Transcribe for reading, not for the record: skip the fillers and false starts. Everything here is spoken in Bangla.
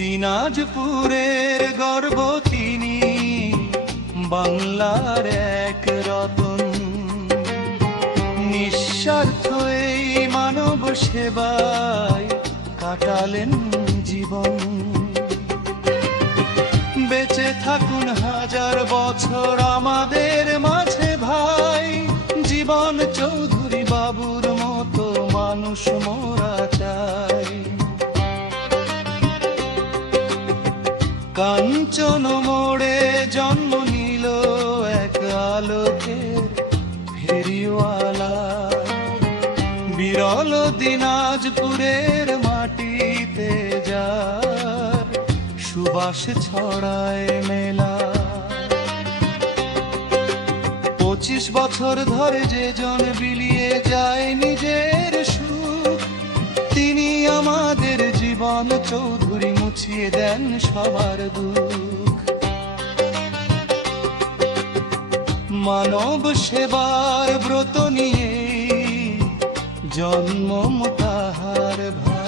দিনাজপুরের গর্ব তিনি, বাংলার এক রতন। নিঃস্বার্থ এই মানব সেবায় কাটালেন জীবন। বেঁচে থাকুন হাজার বছর আমাদের মাঝে ভাই, জীবন চৌধুরী বাবুর মতো মানুষ মোরা চাই। কাঞ্চন মোড়ে জন্ম নিল এক আলোকের ফেরিওয়ালা, বিরল দিনাজপুরের মাটিতে যার সুবাস ছড়ায় মেলা। 25 বছর ধরে যে জন বিলিয়ে যায় নিজের সুখ, তিনি আমাদের জীবন চৌধুরী মুছিয়ে দেন সবার দুঃখ। মানব সেবার ব্রত নিয়ে জন্ম তাহার ভাই।